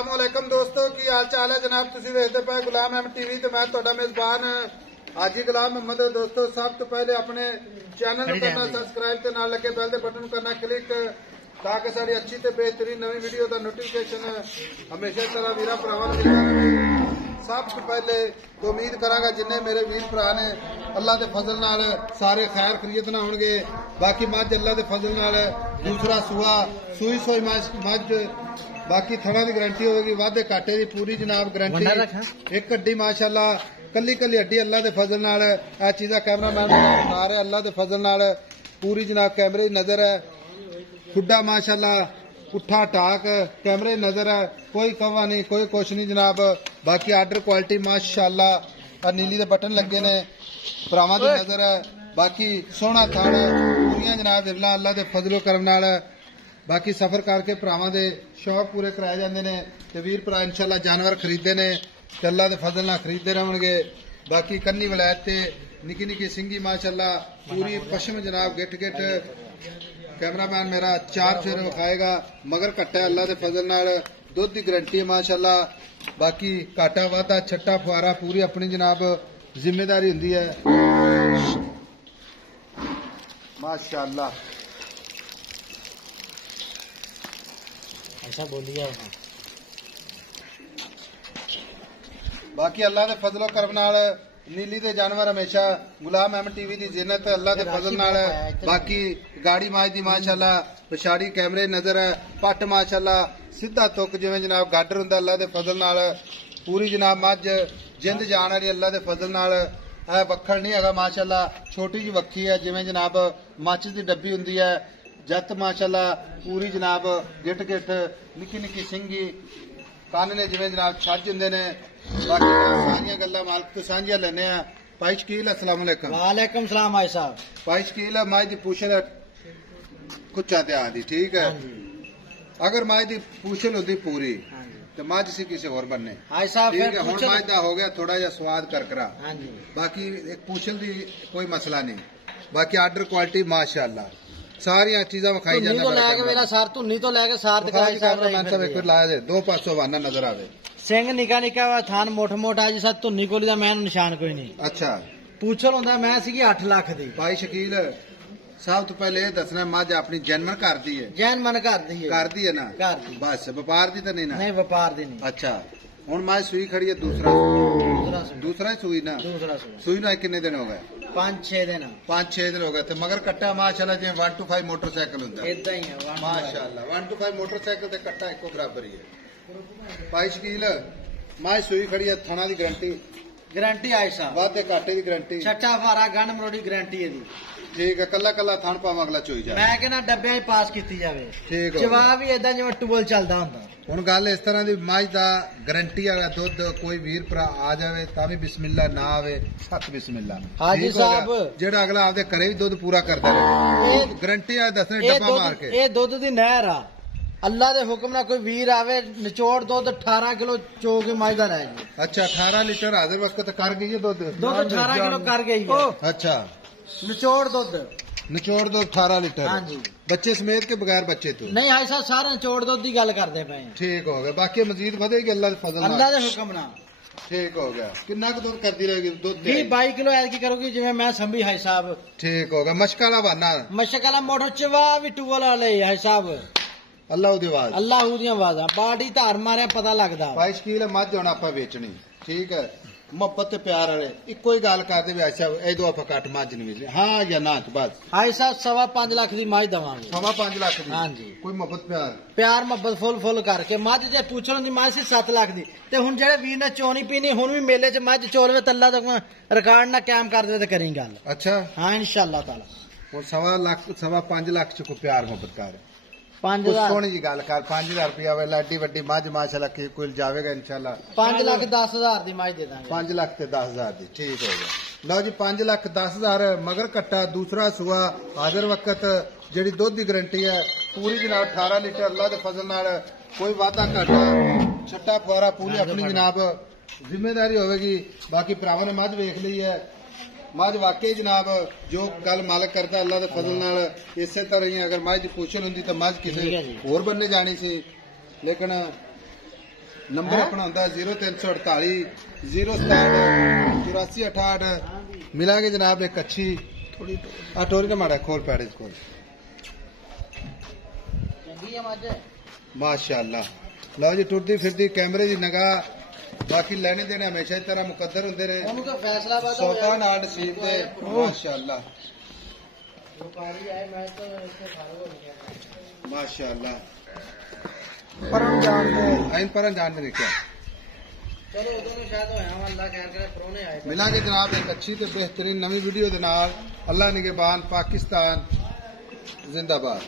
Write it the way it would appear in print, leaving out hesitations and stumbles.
अस्सलामुअलैकुम दोस्तों की हाल चाल है जनाब। तुसीं देखते पे गुलाम अहमद टीवी ते मैं तुहाडा मेजबान हाजी गुलाम मोहम्मद। दोस्तों सब तो पहले अपने चैनल को करना सबसक्राइब ते नाल लगे बेल दे बटन करना क्लिक ताकि साड़ी अच्छी ते बेहतरीन नवी वीडियो का नोटिफिकेशन हमेशा तरह वीर भरावां नूं मिलदा रहे। सब तो पहले तो उम्मीद करांगा जिन्ने मेरे वीर भरा ने अल्लाह के फजल नाल सारे खैर खरीत ना होणगे। बाकी मझ अल्लाह के फजल नाल दूसरा सुआ सुई सोई मझ बाकी थणा की गारंटी होगी, वाधे घाटे की पूरी जनाब गारंटी। एक हड्डी माशाअल्लाह कली कली हड्डी अल्लाह के फजल नाल आ चीज़ा कैमरामैन बना रहे अल्लाह के फजल नाल पूरी जनाब कैमरे की नजर है। खुड्डा माशाअल्लाह पुट्ठा टाक कैमरे नजर है, कोई कवा नहीं कोई कुछ नहीं जनाब। बाकी आर्डर क्वालिटी माशाअल्लाह नीली दे बटन लगे ने भरावां दी नजर है। बाकी सोहना थान पूरियां जनाब विरला अल्लाह के फजलो करम नाल। बाकी सफर करके भरावां दे शौक पूरे कराए जाते हैं ते वीर भरा इंशाअल्लाह जानवर खरीदते हैं ते अल्लाह के फजल नाल खरीदते रहणगे। बाकी कन्नी वलैत ते निकी निकी सिंगी माशाअल्लाह पूरी पश्चिम जनाब गिट गिट कैमरामैन मेरा चार फेरे विखाएगा मगर कट्टा अल्लाह के फजल नाल दुध की गारंटी है माशाअल्लाह। बाकी काटा वाधा छट्टा फुआरा पूरी अपनी जनाब जिम्मेदारी होंदी है माशाअल्लाह। ऐसा बोलिए बाकी अल्लाह के फजलो करम नाल नीली दे जानवर हमेशा गुलाम अहमद टीवी की जिन्नत अल्लाह के फजल नाल। बाकी गाड़ी माज दी माशाअल्लाह पिछाड़ी कैमरे नजर है पट माशाअल्लाह सीधा तुक जिवें जनाब गाडर हुंदा अल्लाह के फजल नाल पूरी जनाब मझ जिंद जान वाली अल्लाह के फजल नाल। वक्खड़ नहीं है माशाअल्लाह छोटी जी वक्खी है जिवें जनाब माचिस की डब्बी हुंदी है। जत माशाअल्लाह पूरी जनाब गिट गिट निकी निकी सिंगी कान ने जिवें जनाब छज हुंदे ने। बाकी सारियां गल्लां मालक तो सांझियां लैने आ। भाई शकील अस्सलाम वालेकुम। वालेकुम सलाम भाई साहब। भाई शकील माई दी पूछल कुच्चा ते आंदी ठीक है। अगर माई दी पूछल होती पूरी तो मझ सी किसी और बनने भाई साहब ठीक है। हुण मझ दा हो गया थोड़ा जा स्वाद करकरा। बाकी एक पूछल दी कोई मसला नहीं। बाकी आर्डर क्वालिटी माशाअल्लाह सारियां चीज़ां विखाई जांदा तो लेके मेरा सार धुन्नी तो लेके सार दिखाई कैमरामैन साहब एक बार लाया दे दो पासों वाना नजर आवे। सिंह निका निका वा थान मोटा मोटा जी सा धुन्नी कोली दा मैं निशान कोई नहीं। अच्छा पूछल हुंदा मैं सीगी 8 लाख दी। भाई शकील सब तो पहले ये दसना मझ अपनी जन्मन कर दी है जैन मन कर दी है ना कर दी बस व्यापार दी तो नहीं ना। नहीं व्यापार दी नहीं। अच्छा हुण मैं सुई खड़ी है दूसरा दूसरा सुई ना दूसरा सुई ना कितने दिन हो गए 5-6 दिन 5-6 दिन हो गए थे मगर कट्टा माशाअल्लाह जिवें 1 to 5 मोटरसाइकिल हुंदा इदां ही है माशाअल्लाह 1 to 5 मोटरसाइकिल ते कट्टा इको बराबर ही है। भाई शकील मैं सुई खड़ी है थाना की गारंटी आई साहब वाधे घाटे की गारंटी छट्टा फारा गंढ मरोड़ी गारंटी है दी ठीक है। कला कला थान पावा अगला चोई जाए मैं कहना डब्बे पास की जावे ठीक है। जवाब ही इदां जिवें टूबल चलदा हुंदा। हुण गल इस तरह की मझ का गारंटी वाला दुध कोई वीर भरा आ जाए तां भी बिस्मिल्ला ना आवे सत बिस्मिल्ला हाजी साहब जेड़ा अगला आपदे घरे भी दुध पूरा करदा रहे गारंटी आ दसने डब्बा मार के ये दुध दी नहर आ अल्लाह दे हुक्म ना कोई वीर आवे निचोड़ दुध 18 किलो चो के मझ दा रह गई। अच्छा 18 लीटर हाजिर वक्त कर गई है दुध 18 किलो कर गई है। अच्छा निचोड़ दुध 18 लीटर हाँ जी बच्चे समेत के बगैर बच्चे तो नहीं हाई साहब सारे निचोड़ दुध की गल करते पे ठीक हो गया। बाकी मजीद बढ़ेगी अल्लाह के फजल अल्लाह दे हुक्म ना ठीक हो गया। कितना दुध करती रहेगी दुध 20-22 किलो ऐड की करोगी जिवें मैं संभी हाई साहब ठीक हो गया। मशकाला बहाना मशकाला मोटर चवा भी टूवल वाले हाई साहब अल्लाह दी आवाज अल्लाह दी आवाज बाडी धार मारे पता लगदा। भाई शकील मझ हुण आपां वेचनी ठीक है मोहब्बत ते प्यार वाले इको ही गल करदे भी अच्छा एदो आपां कट मझ नहीं वेचनी हाँ या ना बस। हाई साहब 5.5 लाख दी मझ दवांगे 5.5 लाख दी हाँ जी कोई मोहब्बत प्यार मोहब्बत फुल करके मझ जे पूछण दी मझ सी 7 लाख दी ते हुण जेड़े वीर ने चोनी पीनी हुण भी मेले च मझ चोलवे तल्ला तक रिकॉर्ड ना कायम कर दे ते करी गल। अच्छा हाँ इंशाअल्लाह ताला हुण 5.5 लाख च कोई प्यार मोहब्बत कर 5,000 सोहनी जी गल कर 5,000 रुपया वे लाडी वड्डी मझ माशाअल्लाह कोई जावेगा इंशाअल्लाह 5,10,000 दी मझ दे दांगे 5,10,000 दी ठीक हो गया। लो जी 5,10,000 मगर कट्टा दूसरा सुआ हाजिर वक्त जेड़ी दुध की गारंटी है पूरी जनाब 18 लीटर अल्लाह के फजल नाल कोई वादा घाटा छट्टा फुआरा पूरी अपनी जनाब जिम्मेदारी होगी। बाकी भरावां ने मझ वेख ली है मझ वाकई जनाब जो गल मालक करता अल्लाह के फजल नाल इसे तरह ही अगर मझ की पूछल होंदी तो मझ किसी होर बन्ने जानी सी लेकिन नंबर अपना होंदा 0348 067 8468 मिलांगे जनाब एक अच्छी थोड़ी टोरी ना माड़ा खोल पैड़े खोल माशाअल्लाह। लो जी टुरदी फिरदी कैमरे की निगाह बाकी लेने देने हमेशा इस तरह मुकद्दर होंदे ने सौदा नाल नसीब दे माशाअल्लाह माशाअल्लाह परम जान दे क्या चलो उदों शायद होया अल्लाह खैर करे प्रोने आए मिलांगे जनाब एक अच्छी ते बेहतरीन नवी वीडियो दे नाल। अल्लाह निगहबान पाकिस्तान जिंदाबाद।